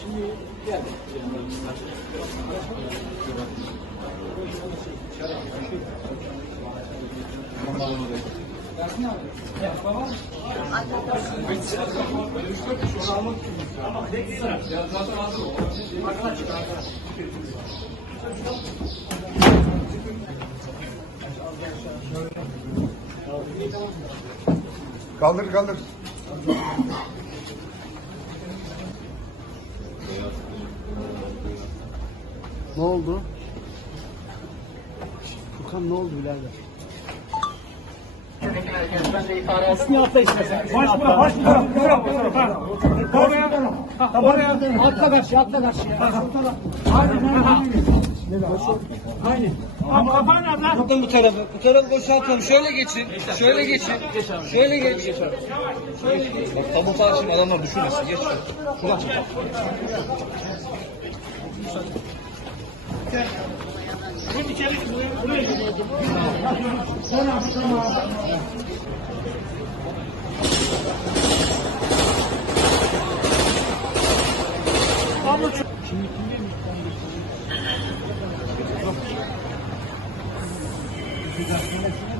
Şimdi geldik. Çarşı. Çarşı. Kaldır kaldır. Ne oldu? Furkan ne oldu birader? İsmi atla istersen. İsmi atla. Baş taraf, taraf, taraf. Oraya, oraya. Atla karşıya, atla karşıya. Ama kapan lan. Bakın bu tarafı. Bu tarafı boşaltalım. Şöyle geçin. Şöyle geçin. Şöyle geç. Bak tabut şimdi adamlar düşünmesin. Geç şöyle. Şuradan çık. İçeri buraya. Tamam tamam. Abla çok... Şimdi kim gelmiş? Yok. Bir dakika.